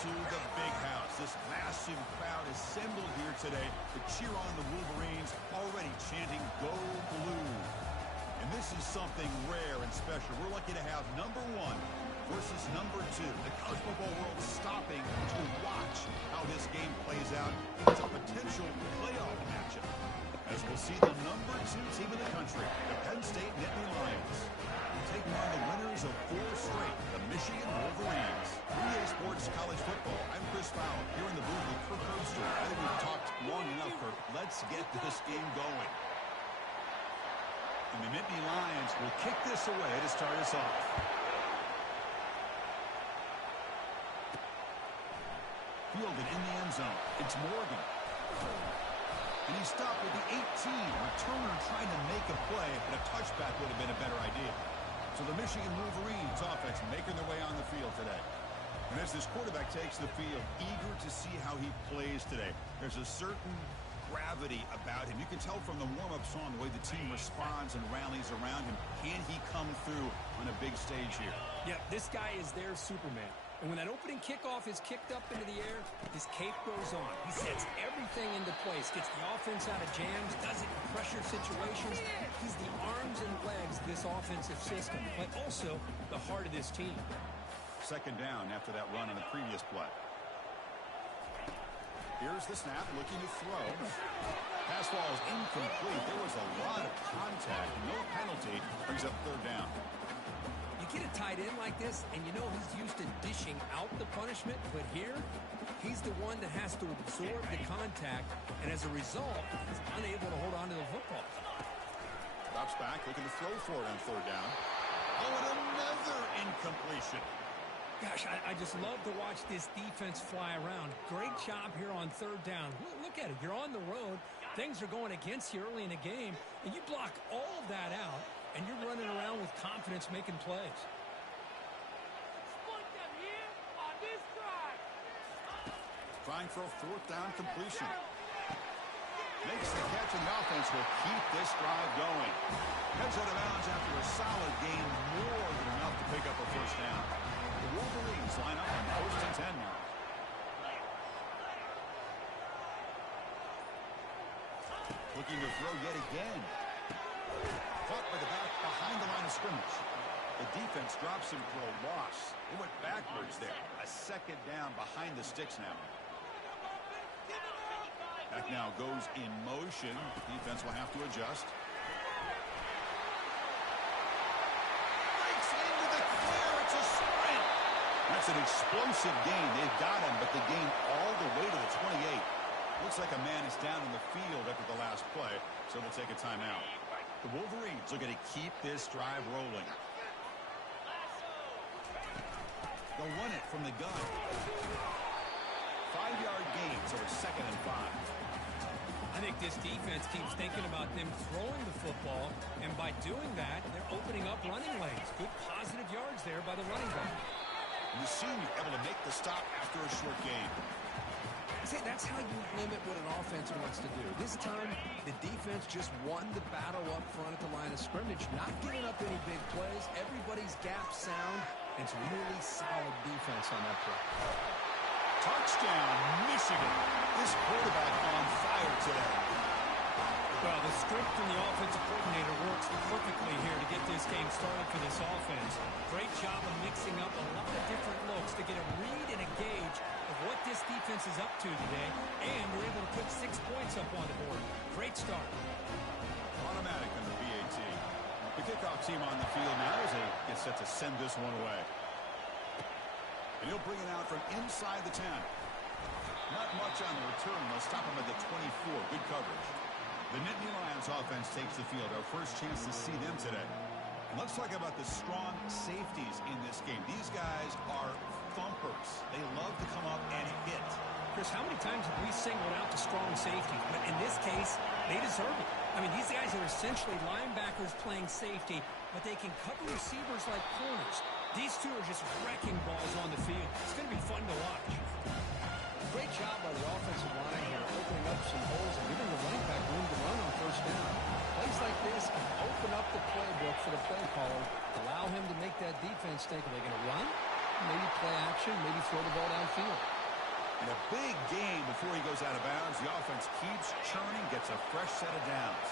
to the big house. This massive crowd assembled here today to cheer on the Wolverines, already chanting, "Go Blue." And this is something rare and special. We're lucky to have number 1 versus number 2. The college football world stopping to watch how this game plays out. It's a potential playoff matchup, as we'll see the number 2 team in the country, the Penn State Nittany Lions, taking on the winners of 4 straight, the Michigan Wolverines. EA Sports College Football, I'm Chris Fowler, here in the booth with Kirk Herbstreit. I think we've talked long enough, Kirk. Let's get this game going. And the Nittany Lions will kick this away to start us off. Fielded in the end zone. It's Morgan. And he stopped with the 18. Returner trying to make a play, but a touchback would have been a better idea. So the Michigan Wolverines offense making their way on the field today. And as this quarterback takes the field, eager to see how he plays today. There's a certain gravity about him. You can tell from the warm-up song the way the team responds and rallies around him. Can he come through on a big stage here? Yeah, this guy is their Superman. And when that opening kickoff is kicked up into the air, his cape goes on. He sets everything into place, gets the offense out of jams, does it in pressure situations. He's the arms and legs of this offensive system, but also the heart of this team. Second down after that run on the previous play. Here's the snap, looking to throw. Pass ball is incomplete. There was a lot of contact. No penalty. Brings up third down. You get a tight end like this, and you know he's used to dishing out the punishment, but here, he's the one that has to absorb the contact, and as a result, he's unable to hold on to the football. Drops back, looking to throw for it on third down. Oh, and another incompletion. Gosh, I just love to watch this defense fly around. Great job here on third down. Look at it. You're on the road. Things are going against you early in the game, and you block all of that out, and you're running around with confidence making plays. Trying for a fourth down completion. Makes the catch, and the offense will keep this drive going. Heads out of bounds after a solid game, more than enough to pick up a first down. The Wolverines line up on first and 10 now. Looking to throw yet again. Caught by the back behind the line of scrimmage. The defense drops him for a loss. It went backwards there. A second down behind the sticks now. Back now goes in motion. Defense will have to adjust. Breaks into the clear. It's a sprint. That's an explosive gain. They've got him, but the gain all the way to the 28. Looks like a man is down in the field after the last play, so we'll take a timeout. The Wolverines looking to keep this drive rolling. They'll run it from the gun. 5-yard gain, so it's 2nd and 5. I think this defense keeps thinking about them throwing the football, and by doing that, they're opening up running lanes. Good positive yards there by the running back. And the senior able to make the stop after a short gain. See, that's how you limit what an offense wants to do. This time, the defense just won the battle up front at the line of scrimmage, not giving up any big plays. Everybody's gap sound. It's really solid defense on that play. Touchdown, Michigan. This quarterback on fire today. Well, the script from the offensive coordinator works perfectly here to get this game started for this offense. Great job of mixing up a lot of different looks to get a read and a gauge of what this defense is up to today, and you're able to put 6 points up on the board. Great start. Automatic on the BAT. The kickoff team on the field now as they get set to send this one away. And he'll bring it out from inside the 10. Not much on the return. They'll stop him at the 24. Good coverage. The Nittany Lions offense takes the field. Our first chance to see them today. And let's talk about the strong safeties in this game. These guys are thumpers. They love to come up and hit. Chris, how many times have we singled out the strong safeties? But in this case, they deserve it. I mean, these guys are essentially linebackers playing safety, but they can cover receivers like corners. These two are just wrecking balls on the field. It's going to be fun to watch. Great job by the offensive line here, opening up some holes and giving the running back room to run on first down. Plays like this can open up the playbook for the play caller, allow him to make that defense think, are they going to run? maybe play action, maybe throw the ball downfield. In a big game before he goes out of bounds, the offense keeps churning, gets a fresh set of downs.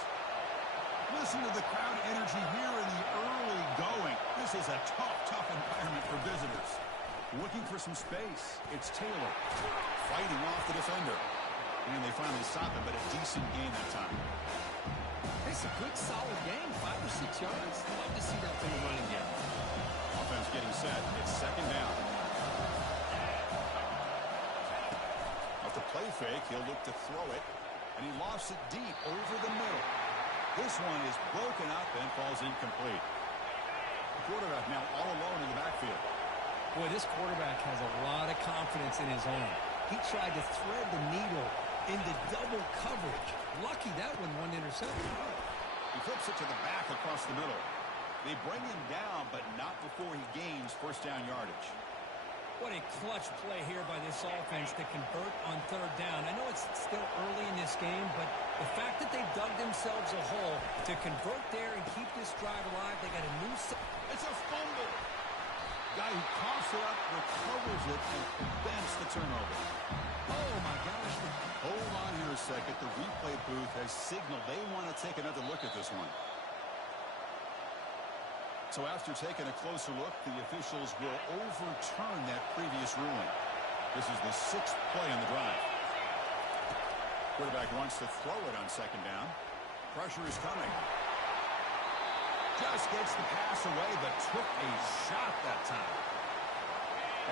Listen to the crowd energy here in the early going. This is a tough environment for visitors. Looking for some space. It's Taylor fighting off the defender. And they finally stop it, but a decent gain that time. It's a good, solid game, 5 or 6 yards. Love to see that from the running game. Offense getting set. It's second down. Off the play fake, he'll look to throw it, and he lofts it deep over the middle. This one is broken up and falls incomplete. The quarterback now all alone in the backfield. Boy, this quarterback has a lot of confidence in his arm. He tried to thread the needle into double coverage. Lucky that one intercepted. He flips it to the back across the middle. They bring him down, but not before he gains first down yardage. What a clutch play here by this offense to convert on third down. I know it's still early in this game, but the fact that they dug themselves a hole to convert there and keep this drive alive, they got a new... It's a fumble. Guy who coughs it up, recovers it, and prevents the turnover. Oh, my gosh. Hold on here a second. The replay booth has signaled they want to take another look at this one. So after taking a closer look, the officials will overturn that previous ruling. This is the 6th play on the drive. Quarterback wants to throw it on second down. Pressure is coming. Just gets the pass away, but took a shot that time.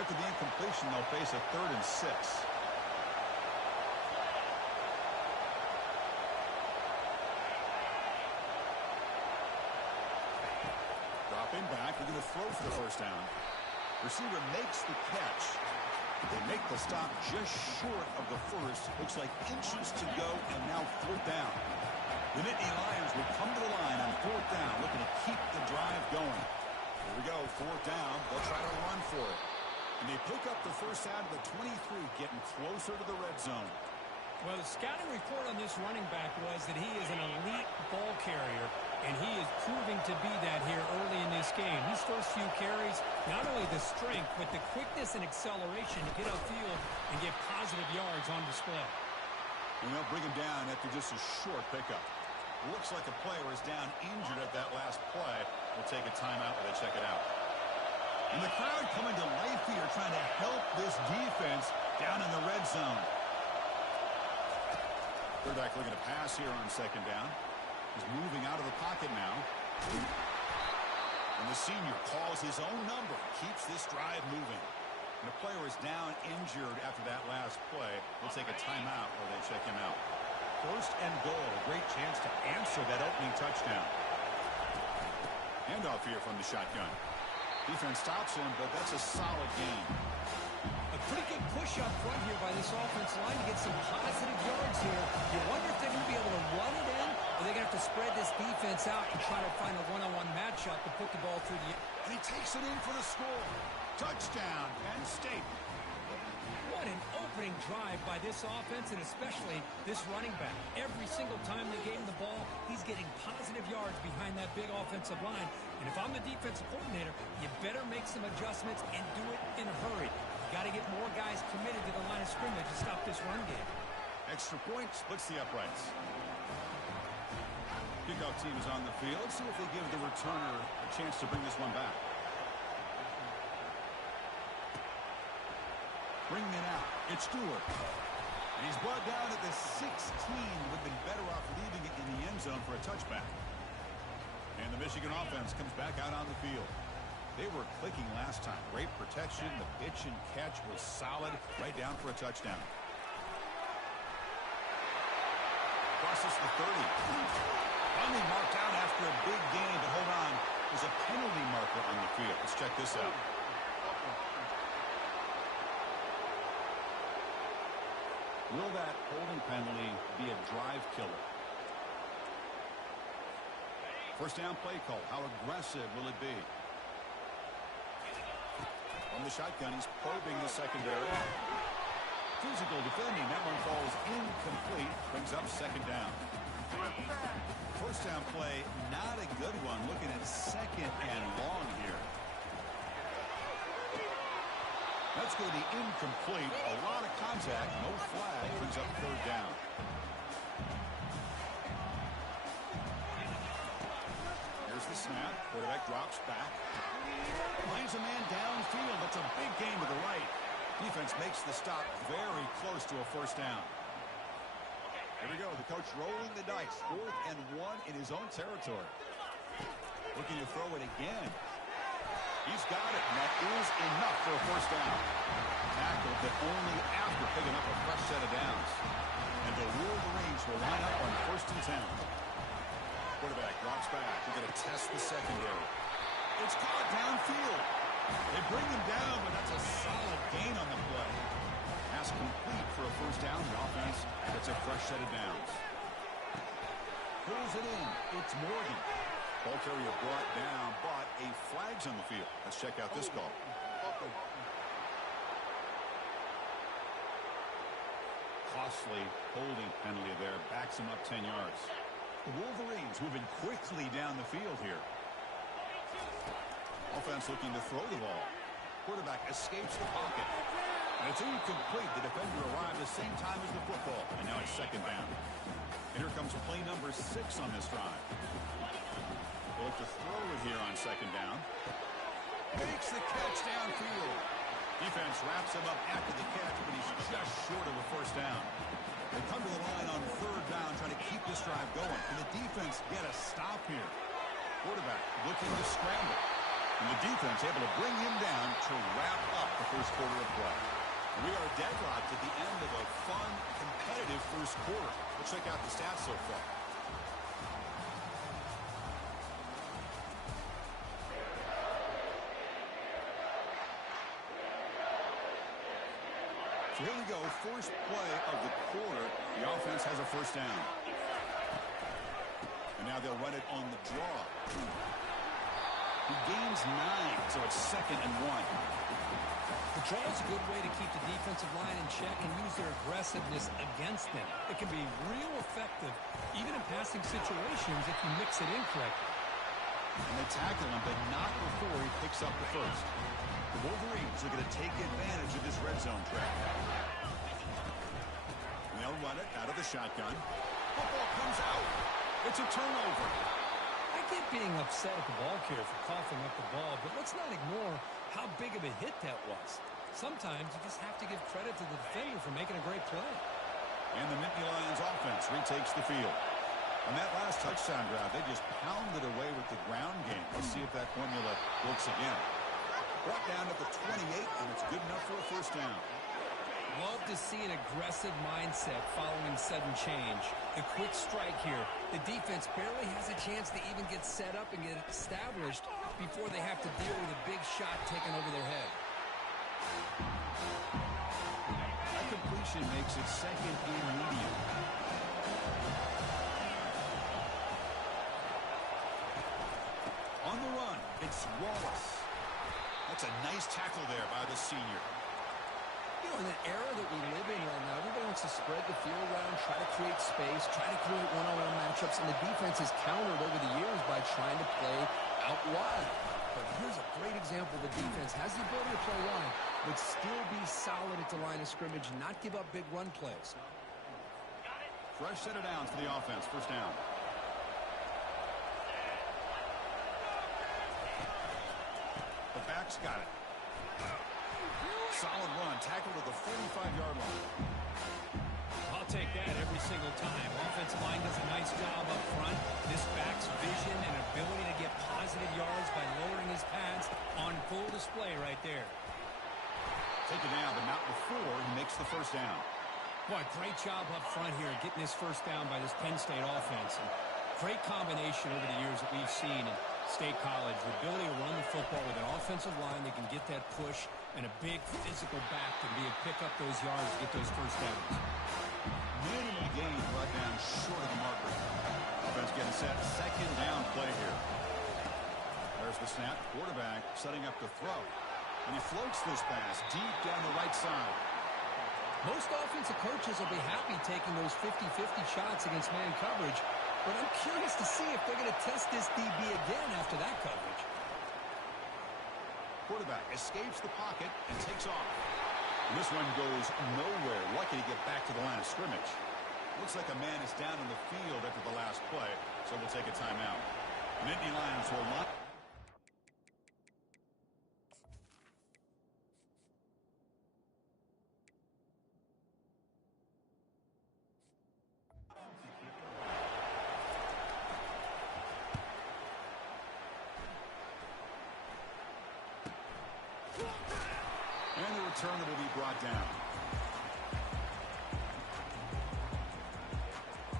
After the incompletion, they'll face a 3rd and 6. Dropping back, they're going to throw for the first down. Receiver makes the catch. They make the stop just short of the first. Looks like inches to go, and now 4th down. The Nittany Lions will come to the line on 4th down, looking to keep the drive going. Here we go, 4th down. They'll try to run for it. And they pick up the first down to the 23, getting closer to the red zone. Well, the scouting report on this running back was that he is an elite ball carrier, and he is proving to be that here early in this game. These first few carries, not only the strength, but the quickness and acceleration to get upfield and get positive yards on display. And they'll bring him down after just a short pickup. Looks like a player is down injured at that last play. We'll take a timeout while they check it out. And the crowd coming to life here, trying to help this defense down in the red zone. Quarterback looking to pass here on second down. He's moving out of the pocket now. And the senior calls his own number, keeps this drive moving. And the player is down injured after that last play. We'll take a timeout while they check him out. 1st and goal, a great chance to answer that opening touchdown. Handoff here from the shotgun. Defense stops him, but that's a solid game. A pretty good push up front here by this offensive line to get some positive yards here. You wonder if they're going to be able to run it in, or they're going to have to spread this defense out and try to find a one-on-one matchup to put the ball through the... And he takes it in for the score. Touchdown, Penn State. What an opening drive by this offense, and especially this running back. Every single time they gave him the ball, he's getting positive yards behind that big offensive line. And if I'm the defensive coordinator, you better make some adjustments and do it in a hurry. You got to get more guys committed to the line of scrimmage to stop this run game. Extra point splits the uprights. Kickoff team is on the field. See if they give the returner a chance to bring this one back. Bringing it out. It's Stewart. And he's brought down at the 16. Would have been better off leaving it in the end zone for a touchback. And the Michigan offense comes back out on the field. They were clicking last time. Great protection. The pitch and catch was solid. Right down for a touchdown. Crosses the 30. Finally marked out after a big gain, but hold on. There's a penalty marker on the field. Let's check this out. Will that holding penalty be a drive killer? First down play call. How aggressive will it be? From the shotgun, he's probing the secondary. Physical defending. That one falls incomplete. Brings up second down. First down play, not a good one. Looking at second and long here. going to be incomplete. A lot of contact. No flag. Brings up third down. Here's the snap. Quarterback drops back. Finds a man downfield. That's a big gain to the right. Defense makes the stop very close to a first down. Here we go. The coach rolling the dice. 4th and 1 in his own territory. Looking to throw it again. He's got it, and that is enough for a first down. Tackled, but only after picking up a fresh set of downs. And the Wolverines will line up on 1st and 10. Quarterback drops back. He's going to test the secondary. It's caught downfield. They bring him down, but that's a solid gain on the play. Pass complete for a first down. The offense gets a fresh set of downs. Pulls it in. It's Morgan. Ball carrier brought down, but a flag's on the field. Let's check out this call. Costly holding penalty there. Backs him up 10 yards. The Wolverines moving quickly down the field here. Offense looking to throw the ball. Quarterback escapes the pocket. And it's incomplete. The defender arrived the same time as the football. And now it's second down. And here comes play number 6 on this drive. They'll look to throw it here on second down. Makes the catch downfield. Defense wraps him up after the catch, but he's just short of a first down. They come to the line on third down, trying to keep this drive going. Can the defense get a stop here? Quarterback looking to scramble. And the defense able to bring him down to wrap up the first quarter of play. We are deadlocked at the end of a fun, competitive first quarter. Let's check out the stats so far. So here we go, first play of the quarter. The offense has a first down. And now they'll run it on the draw. He gains 9, so it's 2nd and 1. The draw is a good way to keep the defensive line in check and use their aggressiveness against them. It can be real effective, even in passing situations, if you mix it in correctly. And they tackle him, but not before he picks up the first. The Wolverines are going to take advantage of this red zone trap. And they'll run it out of the shotgun. Football comes out. It's a turnover. I get being upset at the ball carrier for coughing up the ball, but let's not ignore how big of a hit that was. Sometimes you just have to give credit to the defender for making a great play. And the Nittany Lions offense retakes the field. On that last touchdown drive, they just pounded away with the ground game. Let's see if that formula works again. Brought down at the 28, and it's good enough for a first down. Love to see an aggressive mindset following sudden change. The quick strike here. The defense barely has a chance to even get set up and get established before they have to deal with a big shot taken over their head. That completion makes it 2nd and medium. On the run, it's Wallace. That's a nice tackle there by the senior. You know, in the era that we live in right now, everybody wants to spread the field around, try to create space, try to create one-on-one matchups, and the defense has countered over the years by trying to play out wide. But here's a great example. The defense has the ability to play wide, but still be solid at the line of scrimmage, not give up big run plays. Fresh set of downs for the offense. First down. The back's got it. Solid run. Tackled at the 45-yard line. I'll take that every single time. Offensive line does a nice job up front. This back's vision and ability to get positive yards by lowering his pads on full display right there. Taken down, but not before he makes the first down. Boy, great job up front here getting this first down by this Penn State offense. And great combination over the years that we've seen in State College. The ability to run the football with an offensive line that can get that push and a big physical back to be able to pick up those yards to get those first downs. Minimal gain brought down short of the marker. Offense getting set. Second down play here. There's the snap. Quarterback setting up the throw. And he floats this pass deep down the right side. Most offensive coaches will be happy taking those 50-50 shots against man coverage, but I'm curious to see if they're going to test this DB again after that coverage. Quarterback escapes the pocket and takes off. And this one goes nowhere. Lucky to get back to the line of scrimmage. Looks like a man is down in the field after the last play, so we'll take a timeout. And Nittany Lions will line. And the return will be brought down.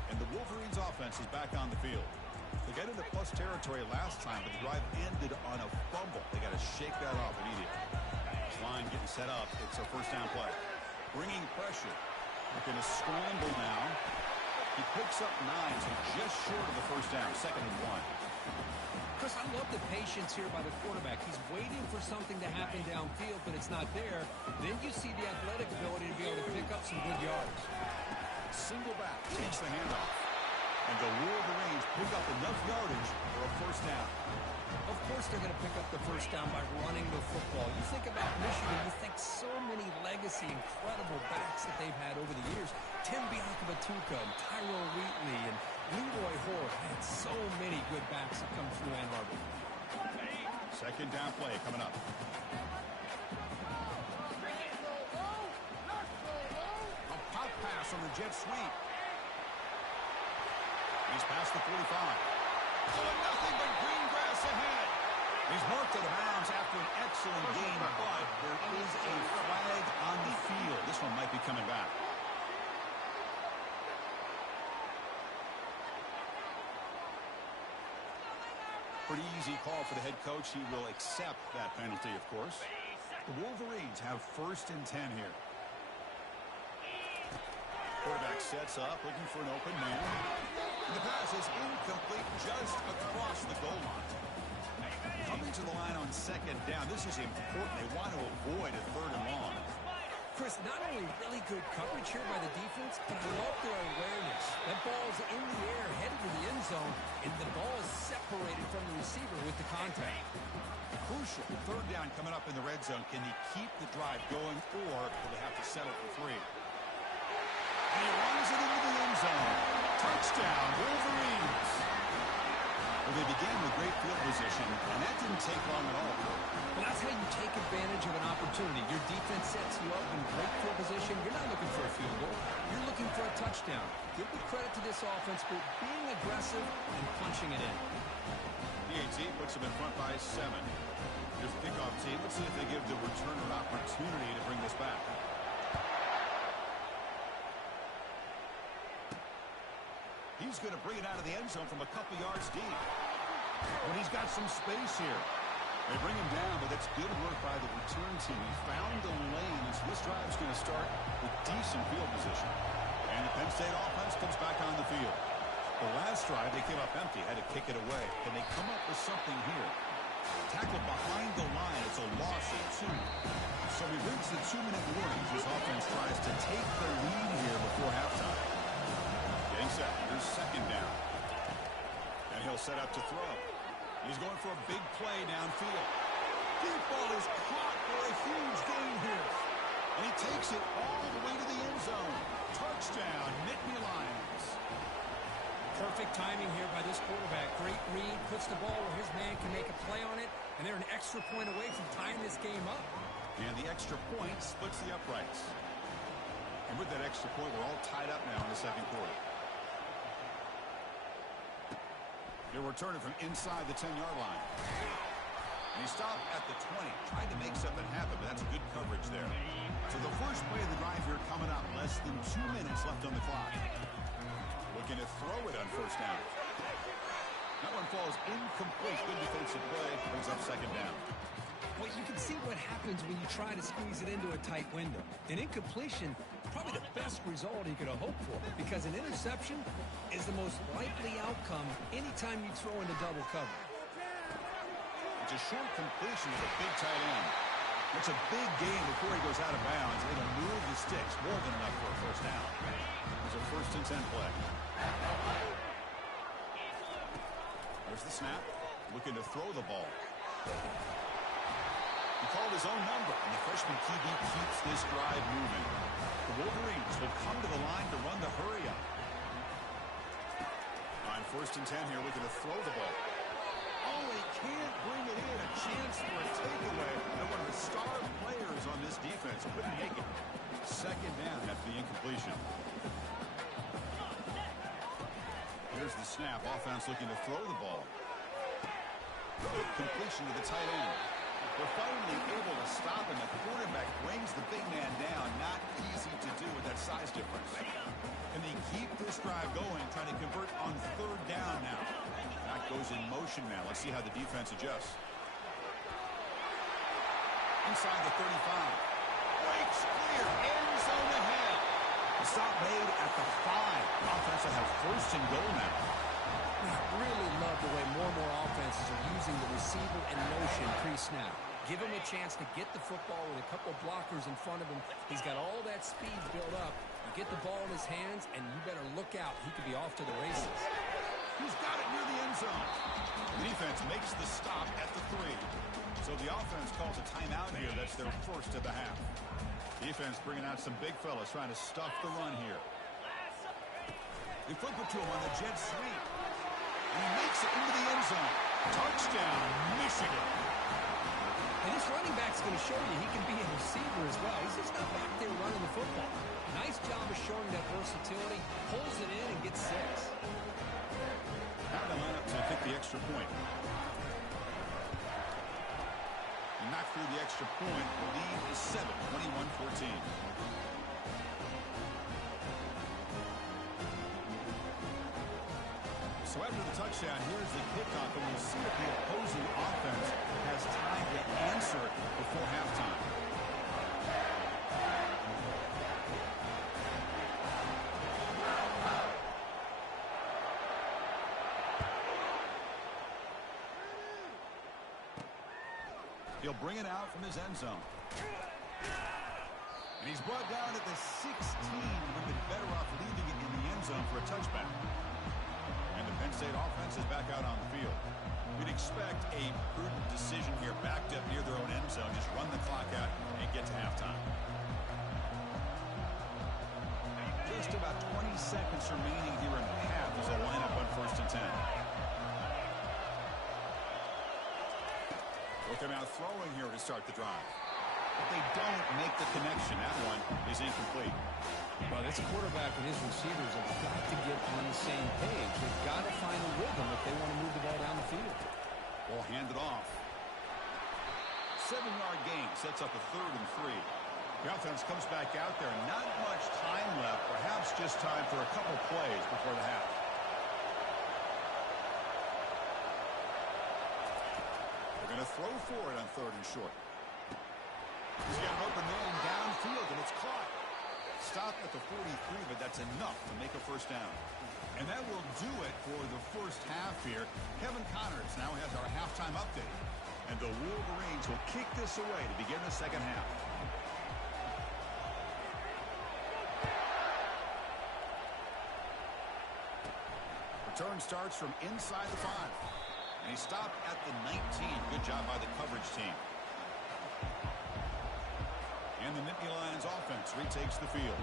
And the Wolverines offense is back on the field. They got into plus territory last time, but the drive ended on a fumble. They got to shake that off immediately. This line getting set up. It's a first down play. Bringing pressure. They're going to scramble now. He picks up 9, so just short of the first down. 2nd and 1. Chris, I love the patience here by the quarterback. He's waiting for something to happen downfield, but it's not there. Then you see the athletic ability to be able to pick up some good yards. Single back takes the handoff. And the Wolverines pick up enough yardage for a first down. Of course they're going to pick up the first down by running the football. You think about Michigan, you think so many legacy, incredible backs that they've had over the years. Tim Biakabatuka and Tyrone Wheatley and Leroy Hoare had so many good backs that come through Ann Arbor. 2nd down play coming up. A pop pass on the jet sweep. He's past the 45. Oh, nothing but green grass ahead. He's marked out of bounds after an excellent game, but there is a flag on the field. This one might be coming back. Pretty easy call for the head coach. He will accept that penalty, of course. The Wolverines have 1st and 10 here. Quarterback sets up, looking for an open man. And the pass is incomplete just across the goal line. Coming to the line on 2nd down. This is important. They want to avoid a 3rd and long. Chris, not only really good coverage here by the defense, but I love their awareness. That ball's in the air, headed to the end zone, and the ball is separated from the receiver with the contact. Crucial. 3rd down coming up in the red zone. Can he keep the drive going, or will they have to settle for 3? And he runs it into the end zone. Touchdown, Wolverines. Well, they began with great field position, and that didn't take long at all. Well, that's how you take advantage of an opportunity. Your defense sets you up in great field position. You're not looking for a field goal. You're looking for a touchdown. Give the credit to this offense for being aggressive and punching it in. The AT puts them in front by 7. Here's the kickoff team. Let's see if they give the returner an opportunity to bring this back. He's going to bring it out of the end zone from a couple yards deep. When he's got some space here. They bring him down, but that's good work by the return team. He found the lane, and so this drive's going to start with decent field position. And the Penn State offense comes back on the field. The last drive, they came up empty, had to kick it away. Can they come up with something here? Tackled behind the line. It's a loss of 2. So he reaches the 2-minute warning. His offense tries to take the lead here before halftime. Getting set. Here's 2nd down. And he'll set up to throw. He's going for a big play downfield. Deep ball is caught for a huge gain here. And he takes it all the way to the end zone. Touchdown, Nittany Lions. Perfect timing here by this quarterback. Great read, puts the ball where his man can make a play on it, and they're an extra point away from tying this game up. And the extra point splits the uprights. And with that extra point, we're all tied up now in the 2nd quarter. They're returning from inside the 10-yard line. And he stopped at the 20, tried to make something happen, but that's good coverage there. So the first play of the drive here coming up, less than 2 minutes left on the clock. Looking to throw it on 1st down. That one falls incomplete. Good defensive play, brings up 2nd down. Well, you can see what happens when you try to squeeze it into a tight window. An incompletion, probably the best result he could have hoped for, because an interception is the most likely outcome anytime you throw into double cover. It's a short completion with a big tight end. It's a big gain before he goes out of bounds. It'll move the sticks more than enough for a 1st down. It's a 1st and 10 play. There's the snap. Looking to throw the ball. called his own number, and the freshman QB keeps this drive moving. The Wolverines will come to the line to run the hurry up. On 1st and 10 here, looking to throw the ball. Oh, he can't bring it in. A chance for a takeaway. And one of the star players on this defense couldn't make it. 2nd down after the incompletion. Here's the snap. Offense looking to throw the ball. Completion to the tight end. They're finally able to stop him. The quarterback brings the big man down. Not easy to do with that size difference. And they keep this drive going, trying to convert on 3rd down now. That goes in motion now. Let's see how the defense adjusts. Inside the 35. Breaks clear. End zone ahead. The stop made at the 5. Offense will have 1st and goal now. I really love the way more and more offenses are using the receiver in motion pre-snap. Give him a chance to get the football with a couple blockers in front of him. He's got all that speed built up. You get the ball in his hands, and you better look out. He could be off to the races. He's got it near the end zone. The defense makes the stop at the 3. So the offense calls a timeout here. That's their 1st of the half. Defense bringing out some big fellas trying to stuff the run here. They flip it to him on the jet sweep. And he makes it into the end zone. Touchdown, Michigan. And this running back's going to show you he can be a receiver as well. He's just not back there running the football. Nice job of showing that versatility. Pulls it in and gets 6. Now they line up to kick the extra point. Knock through the extra point. The lead is 7, 21-14. So after the touchdown, here's the kickoff, and we'll see if the opposing offense has time to answer before halftime. He'll bring it out from his end zone. And he's brought down at the 16. Would have been better off leaving it in the end zone for a touchback. And the Penn State offense is back out on the field. We'd expect a prudent decision here, backed up near their own end zone. Just run the clock out and get to halftime. Just about 20 seconds remaining here in the half as they line up on 1st and 10. Looking out throwing here to start the drive. But they don't make the connection. That one is incomplete. Well, this quarterback and his receivers have got to get on the same page. They've got to find a rhythm if they want to move the ball down the field. Ball handed off. 7-yard gain sets up a 3rd and 3. The offense comes back out there. Not much time left. Perhaps just time for a couple plays before the half. They're going to throw for it on 3rd and short. He's got an open man downfield, and it's caught. Stop at the 43, but that's enough to make a 1st down. And that will do it for the 1st half here. Kevin Connors now has our halftime update. And the Wolverines will kick this away to begin the 2nd half. Return starts from inside the 5. And he stopped at the 19. Good job by the coverage team. And the Nittany Lions offense retakes the field.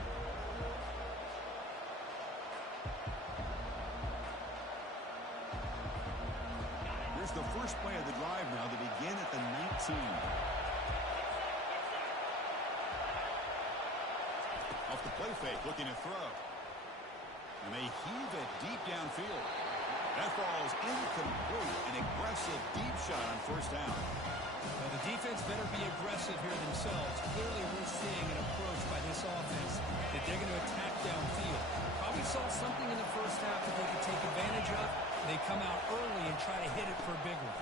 Here's the first play of the drive now. They begin at the 19. Off the play fake, looking to throw. And they heave it deep downfield. That falls incomplete. An aggressive deep shot on 1st down. Well, the defense better be aggressive here themselves. Clearly, we're seeing an approach by this offense that they're going to attack downfield. Probably saw something in the 1st half that they could take advantage of. They come out early and try to hit it for a big one.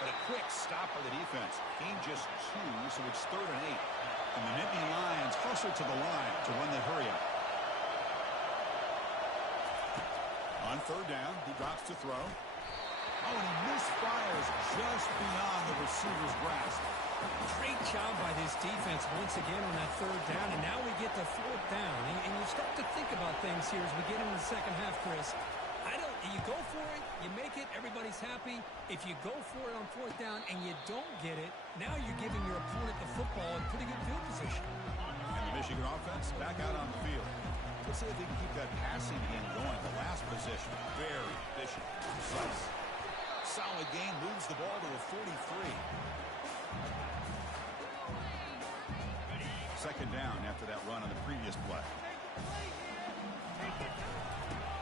But a quick stop by the defense. Gain just 2, so it's 3rd and 8. And the Nittany Lions hustle to the line to run the hurry up. On 3rd down, he drops to throw. Oh, and he misfires just beyond the receiver's grasp. Great job by this defense once again on that 3rd down, and now we get to 4th down. And you start to think about things here as we get into the 2nd half, Chris. I don't You go for it, you make it, everybody's happy. If you go for it on fourth down and you don't get it, now you're giving your opponent the football in pretty good field position. And the Michigan offense back out on the field. Let's see if they can keep that passing game going. The last possession, very efficient, precise. Solid gain, moves the ball to a 43. Second down after that run on the previous play.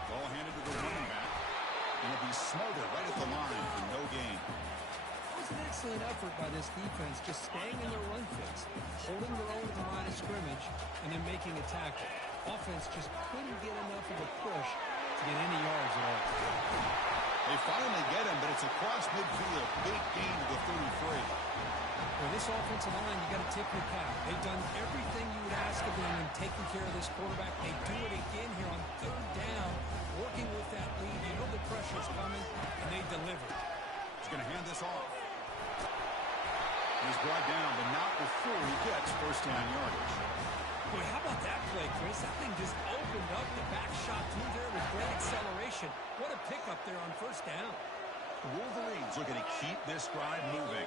Ball handed to the running back. And he'll be smothered right at the line for no gain. It was an excellent effort by this defense, just staying in their run fits, holding their own at the line of scrimmage, and then making a tackle. Offense just couldn't get enough of a push to get any yards at all. They finally get him, but it's across midfield. Big gain to the 33. For this offensive line, you got to tip your cap. They've done everything you would ask of them in taking care of this quarterback. They do it again here on third down, working with that lead. You know the pressure's coming, and they deliver. He's going to hand this off. He's brought down, but not before he gets first down yardage. Boy, how about that play, Chris? That thing just opened up. The back shot through there with great acceleration. What a pickup there on first down. The Wolverines looking to keep this drive moving.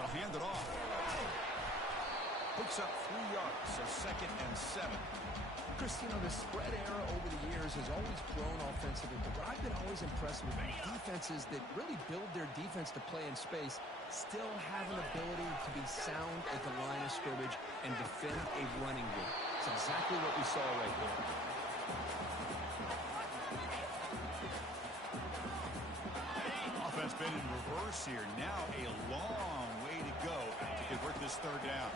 They'll hand it off. Picks up 3 yards, so 2nd and 7. Chris, you know, the spread era over the years has always grown offensively, but what I've been always impressed with defenses that really build their defense to play in space still have an ability to be sound at the line of scrimmage and defend a running game. It's exactly what we saw right there. Offense been in reverse here. Now a long way to go to convert this third down.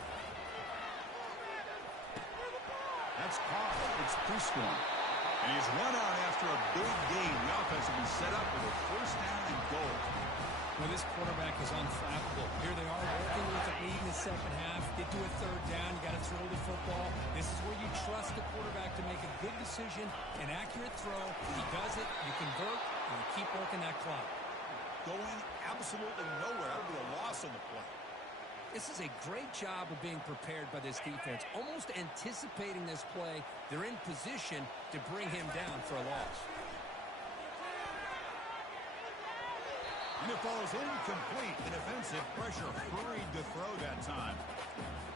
That's caught. It's Prescorn. And he's run out after a big gain. The offense will be set up with a first down and goal. Well, this quarterback is unflappable. Here they are working with the lead in the second half. Get to a third down. You got to throw the football. This is where you trust the quarterback to make a good decision, an accurate throw. He does it, you convert, and you keep working that clock. Going absolutely nowhere. That'll be a loss on the play. This is a great job of being prepared by this defense, almost anticipating this play. They're in position to bring him down for a loss. And it falls incomplete. The defensive pressure hurried to throw that time.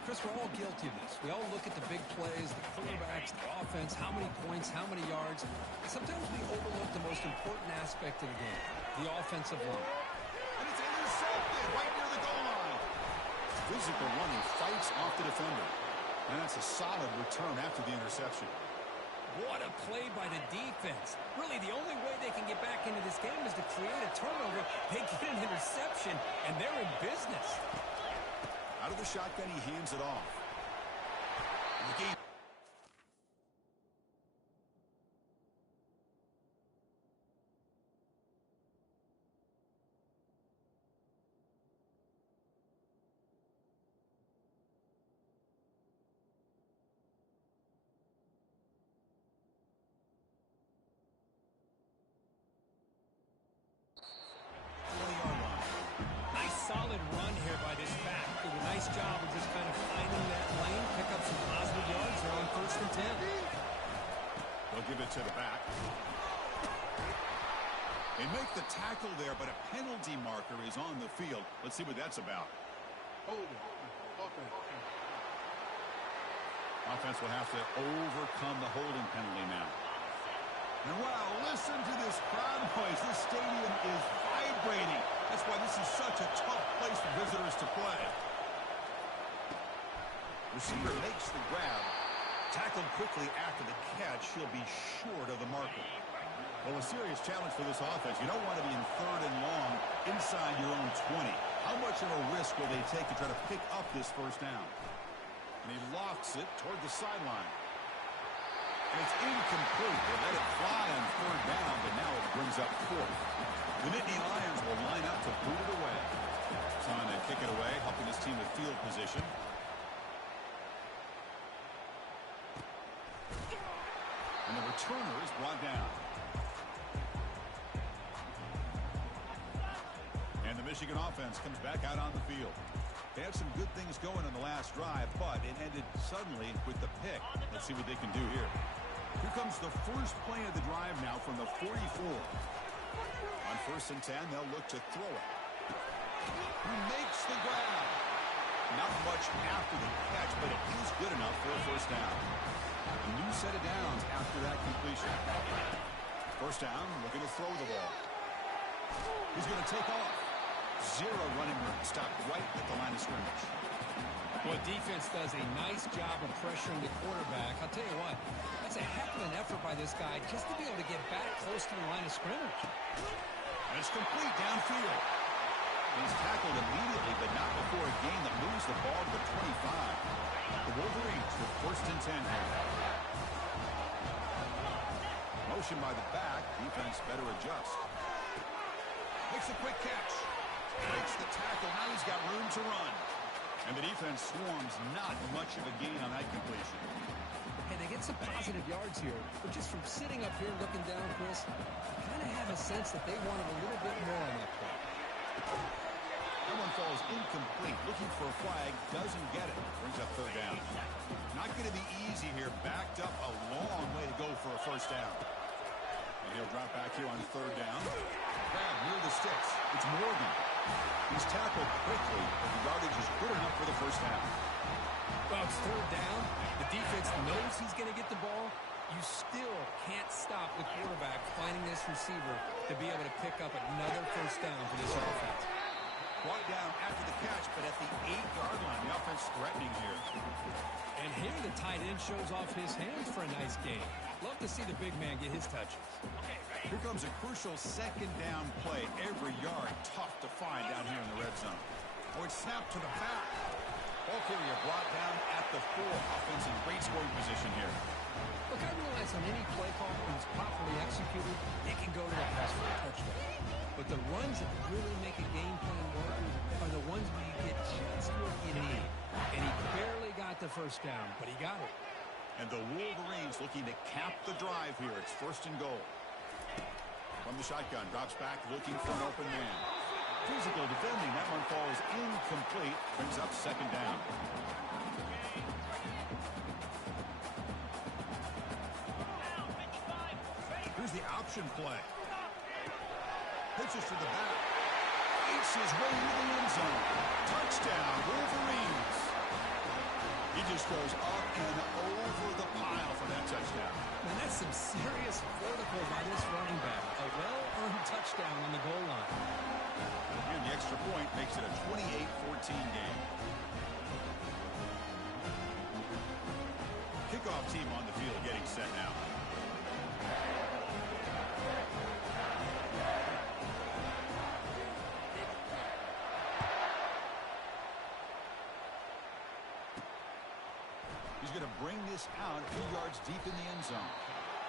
Chris, we're all guilty of this. We all look at the big plays, the quarterbacks, the offense, how many points, how many yards. Sometimes we overlook the most important aspect of the game, the offensive line. And it's intercepted right near the goal line. Physical running fights off the defender. And that's a solid return after the interception. What a play by the defense. Really, the only way they can get back into this game is to create a turnover. They get an interception, and they're in business. Out of the shotgun, he hands it off. The game. Solid run here by this back. Did a nice job of just kind of finding that lane, pick up some positive yards. They're on 1st and 10. They'll give it to the back. They make the tackle there, but a penalty marker is on the field. Let's see what that's about. Offense will have to overcome the holding penalty now. And wow, listen to this crowd noise. This stadium is vibrating. That's why this is such a tough place for visitors to play. Receiver makes the grab. Tackled quickly after the catch. He'll be short of the marker. Well, a serious challenge for this offense. You don't want to be in 3rd and long inside your own 20. How much of a risk will they take to try to pick up this first down? And he lofts it toward the sideline. And it's incomplete. They let it fly on 3rd down, but now it brings up 4th. The Nittany Lions will line up to boot it away. Trying to kick it away, helping his team with field position. And the returner is brought down. And the Michigan offense comes back out on the field. They had some good things going on the last drive, but it ended suddenly with the pick. Let's see what they can do here. Here comes the first play of the drive now from the 44. On 1st and 10, they'll look to throw it. He makes the grab. Not much after the catch, but it is good enough for a first down. A new set of downs after that completion. First down, looking to throw the ball. He's going to take off. Zero running room. Stopped right at the line of scrimmage. Well, defense does a nice job of pressuring the quarterback. I'll tell you what, that's a heck of an effort by this guy just to be able to get back close to the line of scrimmage. And it's complete downfield. He's tackled immediately, but not before a gain that moves the ball to the 25. The Wolverines with 1st and 10 here. Motion by the back. Defense better adjust. Makes a quick catch. Breaks the tackle. Now he's got room to run. And the defense swarms not much of a gain on that completion. And they get some positive yards here. But just from sitting up here looking down, Chris, I kind of have a sense that they wanted a little bit more on that play. That one falls incomplete. Looking for a flag. Doesn't get it. Brings up 3rd down. Not going to be easy here. Backed up a long way to go for a first down. And he'll drop back here on 3rd down. Grab near the sticks. It's Morgan. He's tackled quickly, but the yardage is good enough for the first down. Well, it's 3rd down. The defense knows he's going to get the ball. You still can't stop the quarterback finding this receiver to be able to pick up another first down for this offense. Brought down after the catch, but at the 8-yard line, the offense threatening here. And here the tight end shows off his hands for a nice game. Love to see the big man get his touches. Here comes a crucial 2nd down play. Every yard tough to find down here in the red zone. Oh, it's snapped to the back. Ball carrier brought down at the 4. Offense in great scoring position here. Look, I realize on any play call, when it's properly executed, it can go to the pass for a touchdown. But the runs that really make a game plan work are the ones where you get just what you need. And he barely got the first down, but he got it. And the Wolverines looking to cap the drive here. It's 1st and goal. From the shotgun, drops back, looking for an open man. Physical defending. That one falls incomplete. Brings up 2nd down. Here's the option play. Pitches to the back. Ace his way into the end zone. Touchdown, Wolverines. He just goes up and over the pile for that touchdown. Man, that's some serious vertical by this running back. A well-earned touchdown on the goal line. And the extra point makes it a 28-14 game. Kickoff team on the field getting set now. He's going to bring this out a few yards deep in the end zone.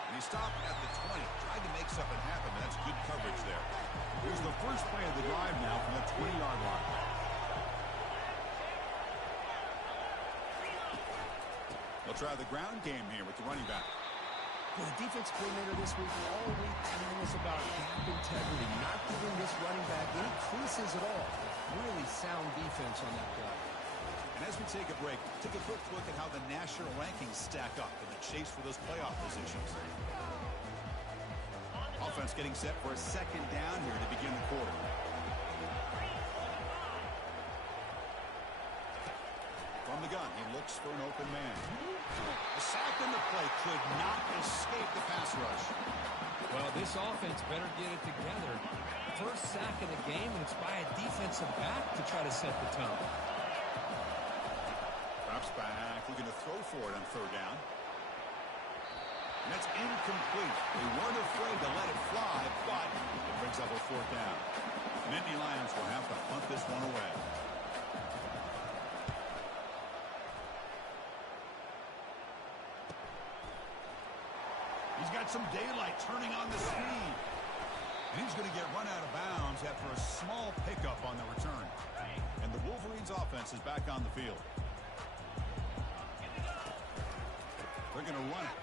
And he stopped at the 20. Tried to make something happen, but that's good coverage there. Here's the first play of the drive now from the 20-yard line. They'll try the ground game here with the running back. Well, the defense coordinator this week all week telling us about gap integrity, not giving this running back any creases at all. Really sound defense on that play. And as we take a break, take a quick look at how the national rankings stack up in the chase for those playoff positions. Offense getting set for a 2nd down here to begin the quarter. From the gun, he looks for an open man. The sack in the play could not escape the pass rush. Well, this offense better get it together. First sack of the game, and it's by a defensive back to try to set the tone. Drops back, looking to throw for it on 3rd down. And that's incomplete. They weren't afraid to let it fly, but it brings up a 4th down. Nittany Lions will have to punt this one away. He's got some daylight turning on the speed. And he's going to get run out of bounds after a small pickup on the return. And the Wolverines offense is back on the field. They're going to run it.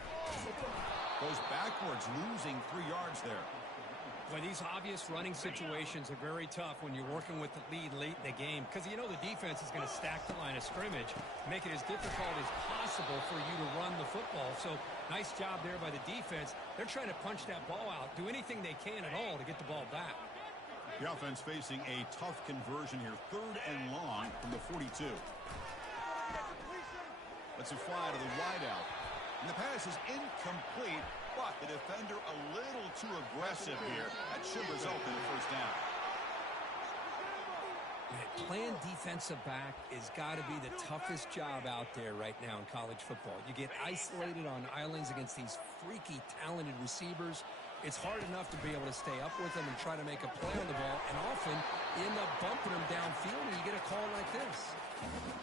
Goes backwards, losing 3 yards there. Well, these obvious running situations are very tough when you're working with the lead late in the game because you know the defense is going to stack the line of scrimmage, make it as difficult as possible for you to run the football. So nice job there by the defense. They're trying to punch that ball out, do anything they can at all to get the ball back. The offense facing a tough conversion here. 3rd and long from the 42. Let's it fly to the wideout. And the pass is incomplete, but the defender a little too aggressive here. That should result in a first down. Playing defensive back has got to be the toughest job out there right now in college football. You get isolated on islands against these freaky, talented receivers. It's hard enough to be able to stay up with them and try to make a play on the ball, and often you end up bumping them downfield and you get a call like this.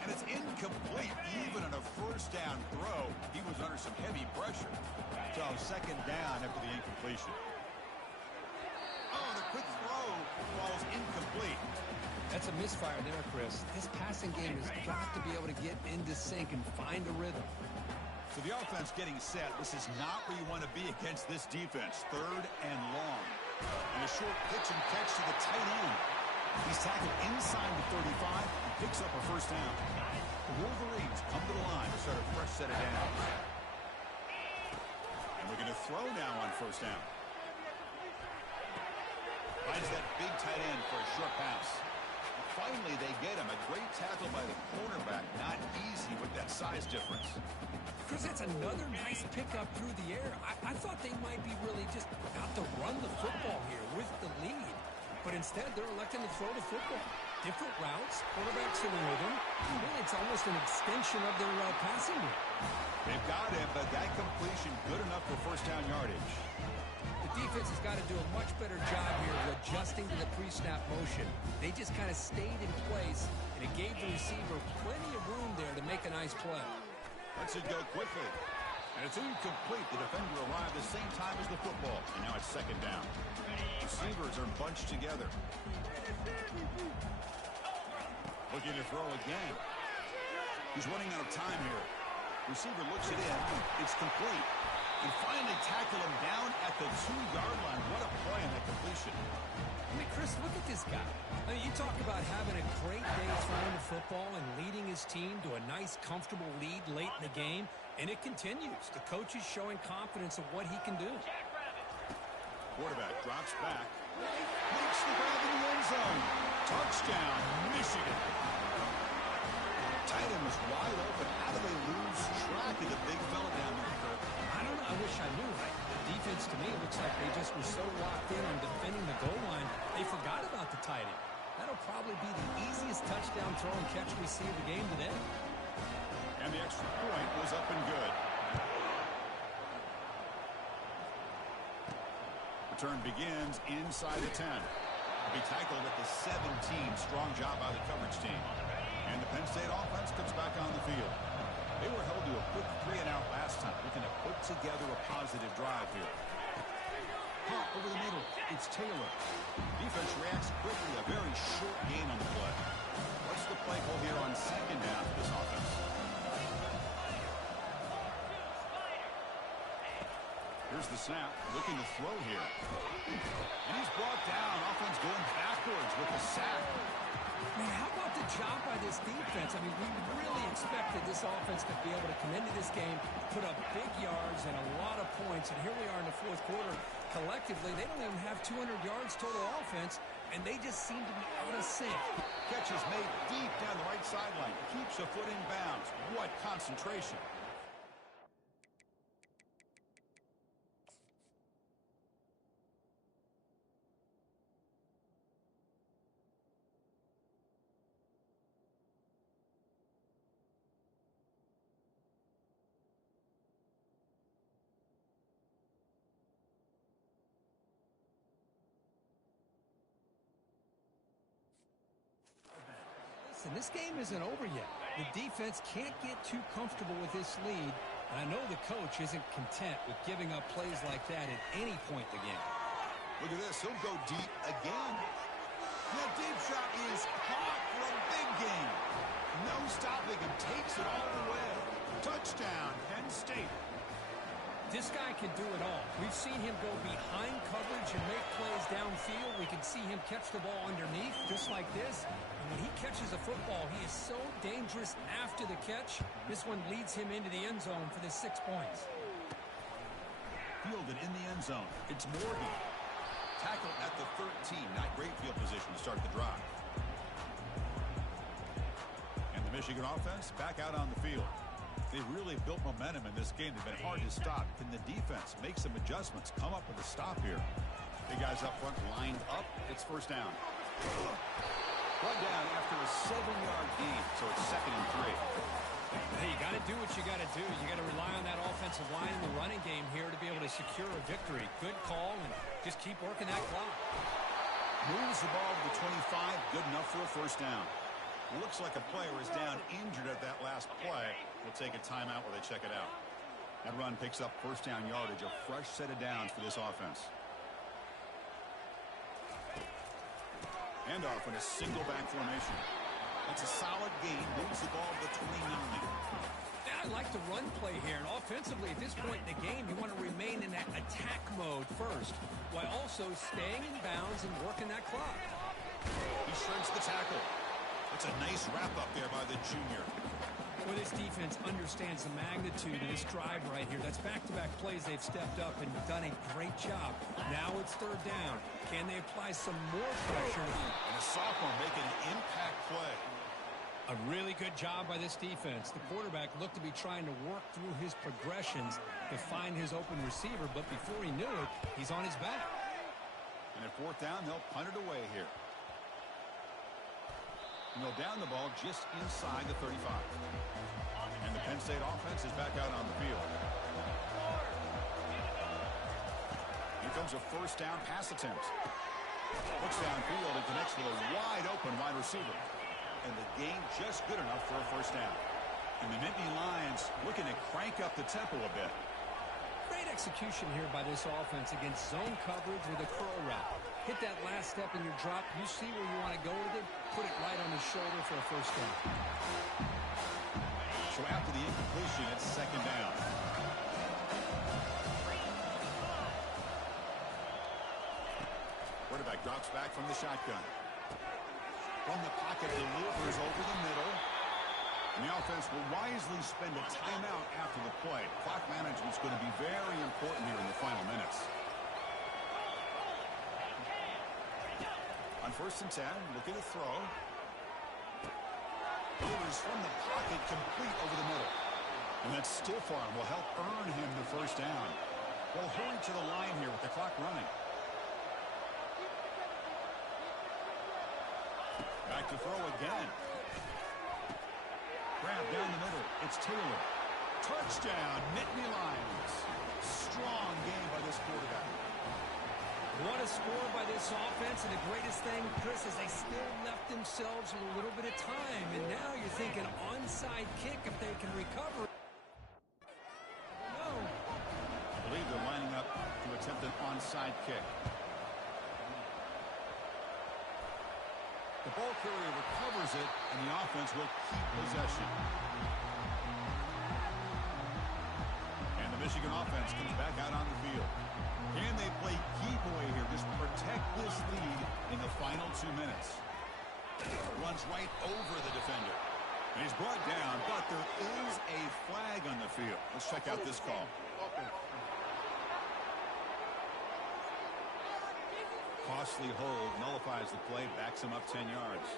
And it's incomplete even on a first down throw. He was under some heavy pressure. So 2nd down after the incompletion. Oh, the quick throw falls incomplete. That's a misfire there, Chris. This passing game has got to be able to get into sync and find a rhythm. So the offense getting set. This is not where you want to be against this defense. 3rd and long. And a short pitch and catch to the tight end. He's tackled inside the 35 and picks up a first down. The Wolverines come to the line to start a fresh set of downs. And we're going to throw now on first down. Finds that big tight end for a short pass. Finally, they get him. A great tackle by the cornerback. Not easy with that size difference. Chris, that's another nice pickup through the air. I thought they might be really just out to run the football here with the lead. But instead, they're electing to throw the football. Different routes, quarterbacks in the rhythm. Really, it's almost an extension of their passing game. They've got him, but that completion good enough for first down yardage. The defense has got to do a much better job here of adjusting to the pre-snap motion. They just kind of stayed in place, and it gave the receiver plenty of room there to make a nice play. Lets it go quickly. And it's incomplete. The defender arrived the same time as the football. And now it's 2nd down. Receivers are bunched together. Looking to throw again. He's running out of time here. Receiver looks it in. It's complete. And finally tackle him down at the 2-yard line. What a play on that completion. I mean, Chris, look at this guy. I mean, you talk about having a great day throwing the football and leading his team to a nice, comfortable lead late in the game, and it continues. The coach is showing confidence of what he can do. Quarterback drops back. Makes the grab in the end zone. Touchdown, Michigan. Tight end was wide open. How do they lose track of the big fella down there, Kirk? I don't know. I wish I knew. The defense, to me, looks like they just were so locked in on defending the goal line, they forgot about the tight end. That'll probably be the easiest touchdown throw and catch we see of the game today. And the extra point was up and good. Return begins inside the 10. He tackled at the 17. Strong job by the coverage team. And the Penn State offense comes back on the field. They were held to a quick 3-and-out last time. Looking to put together a positive drive here. Pop over the middle. It's Taylor. Defense reacts quickly. A very short gain on the play. What's the play call here on 2nd down for this offense? Here's the snap. Looking to throw here. And he's brought down. Offense going backwards with the sack. Man, how about the job by this defense? I mean, we really expected this offense to be able to come into this game, put up big yards and a lot of points, and here we are in the 4th quarter. Collectively, they don't even have 200 yards total offense, and they just seem to be out of sync. Catch is made deep down the right sideline. Keeps a foot in bounds. What concentration. And this game isn't over yet. The defense can't get too comfortable with this lead, and I know the coach isn't content with giving up plays like that at any point in the game. Look at this. He'll go deep again. That deep shot is caught for a big game. No stopping him. Takes it all the way. Touchdown, Penn State. This guy can do it all. We've seen him go behind coverage and make plays downfield. We can see him catch the ball underneath, just like this. And when he catches a football, he is so dangerous after the catch. This one leads him into the end zone for the 6 points. Fielded in the end zone. It's Morgan. Tackled at the 13. Not great field position to start the drive. And the Michigan offense back out on the field. They really built momentum in this game. They've been hard to stop. Can the defense make some adjustments, come up with a stop here? Big guys up front lined up. It's first down. Run down after a 7-yard gain, so it's 2nd and 3. Hey, you got to do what you got to do. You got to rely on that offensive line in the running game here to be able to secure a victory. Good call, and just keep working that clock. Moves the ball to the 25. Good enough for a first down. Looks like a player is down injured at that last play. We'll take a timeout while they check it out. That run picks up first down yardage, a fresh set of downs for this offense. Handoff in a single back formation. That's a solid gain. Moves the ball to the 29. I like the run play here, and offensively at this point in the game, you want to remain in that attack mode first, while also staying in bounds and working that clock. He shreds the tackle. It's a nice wrap-up there by the junior. Well, this defense understands the magnitude of this drive right here. That's back-to-back plays. They've stepped up and done a great job. Now it's third down. Can they apply some more pressure? And a sophomore making an impact play. A really good job by this defense. The quarterback looked to be trying to work through his progressions to find his open receiver, but before he knew it, he's on his back. And at fourth down, they'll punt it away here. And they'll down the ball just inside the 35. And the Penn State offense is back out on the field. Here comes a first down pass attempt. Looks downfield and connects with a wide open wide receiver. And the gain just good enough for a first down. And the Nittany Lions looking to crank up the tempo a bit. Great execution here by this offense against zone coverage with a curl route. Hit that last step in your drop. You see where you want to go with it. Put it right on his shoulder for a first down. So after the incompletion, it's second down. Quarterback drops back from the shotgun. From the pocket, delivers over the middle. And the offense will wisely spend a timeout after the play. Clock management's going to be very important here in the final minutes. On 1st and 10, looking to throw. Delivers from the pocket, complete over the middle. And that stiff arm will help earn him the first down. Well, hurry to the line here with the clock running. Back to throw again. Grab down the middle. It's Taylor. Touchdown, Nittany Lions. Strong game by this quarterback. What a score by this offense, and the greatest thing, Chris, is they still left themselves with a little bit of time, and now you're thinking onside kick if they can recover. No. I believe they're lining up to attempt an onside kick. The ball carrier recovers it, and the offense will keep possession. And the Michigan offense comes back out on the field. Can they play keep away here? Just protect this lead in the final 2 minutes. Runs right over the defender. And he's brought down, but there is a flag on the field. Let's check out this call. Costly hold, nullifies the play, backs him up 10 yards.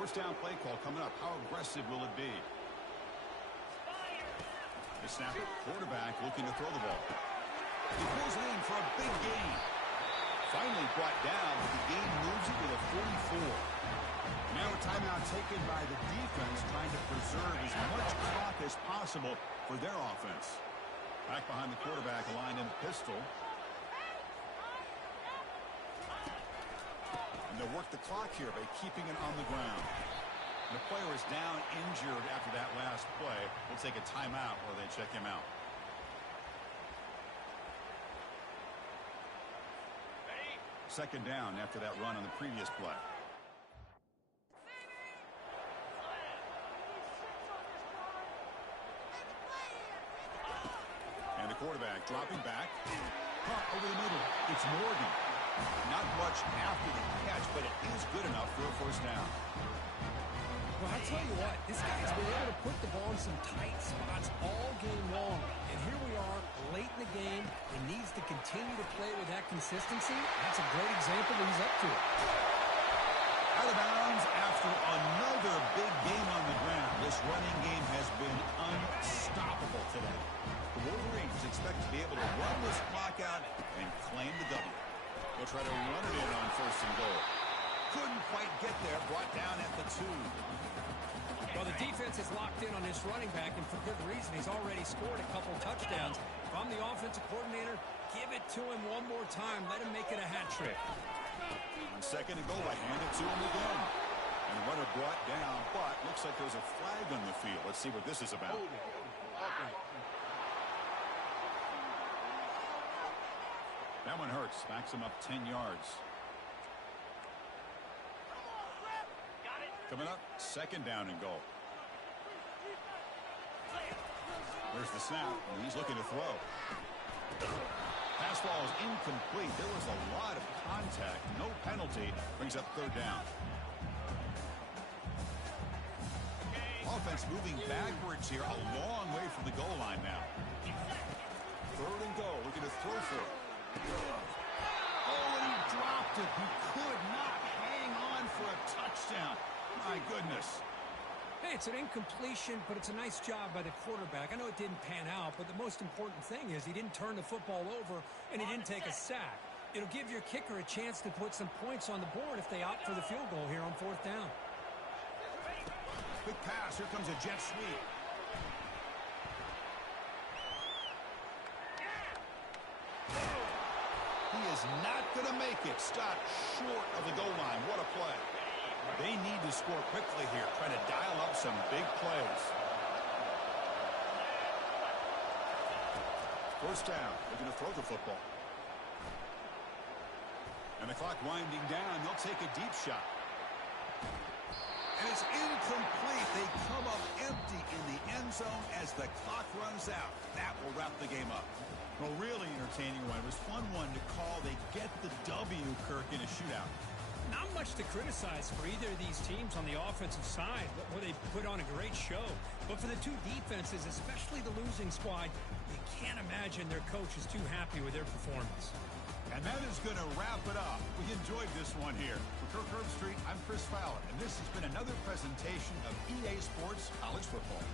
First down play call coming up. How aggressive will it be? The snapper, quarterback looking to throw the ball. He pulls it in for a big gain. Finally brought down, but the gain moves it to the 44. Now a timeout taken by the defense, trying to preserve as much clock as possible for their offense. Back behind the quarterback, aligned in a pistol. And they'll work the clock here by keeping it on the ground. The player is down injured after that last play. We'll take a timeout while they check him out. Second down after that run on the previous play. And the quarterback quarterback dropping back. Caught over the middle. It's Morgan. Not much after the catch, but it is good enough for a first down. Well, I tell you what, this guy's been able to put the ball in some tight spots all game long. And here we are, late in the game, and needs to continue to play with that consistency. That's a great example that he's up to it. Out of bounds after another big game on the ground. This running game has been unstoppable today. The Wolverines expect to be able to run this clock out and claim the W. They'll try to run it in on first and goal. Couldn't quite get there, brought down at the 2. Well, the defense is locked in on this running back, and for good reason. He's already scored a couple touchdowns. If I'm the offensive coordinator, give it to him one more time. Let him make it a hat trick. On second and goal, I hand it to him again. And the runner brought down, but looks like there's a flag on the field. Let's see what this is about. That one hurts. Backs him up 10 yards. Coming up, second down and goal. There's the snap, and he's looking to throw. Pass ball is incomplete. There was a lot of contact. No penalty. Brings up third down. Offense moving backwards here, a long way from the goal line now. Third and goal, looking to throw for it. Oh, and he dropped it. He could not hang on for a touchdown. My goodness. Hey, it's an incompletion, but it's a nice job by the quarterback. I know it didn't pan out, but the most important thing is he didn't turn the football over, and he didn't take a sack. It'll give your kicker a chance to put some points on the board if they opt for the field goal here on fourth down. Quick pass. Here comes a jet sweep. He is not going to make it. Stopped short of the goal line. What a play. They need to score quickly here. Try to dial up some big plays. First down. They're going to throw the football. And the clock winding down. They'll take a deep shot. And it's incomplete. They come up empty in the end zone as the clock runs out. That will wrap the game up. Well, really entertaining one. It was fun one to call. They get the W, Kirk, in a shootout. Not much to criticize for either of these teams on the offensive side, where they put on a great show. But for the two defenses, especially the losing squad, you can't imagine their coach is too happy with their performance. And that is going to wrap it up. We enjoyed this one here. For Kirk Herbstreit, I'm Chris Fowler, and this has been another presentation of EA Sports College Football.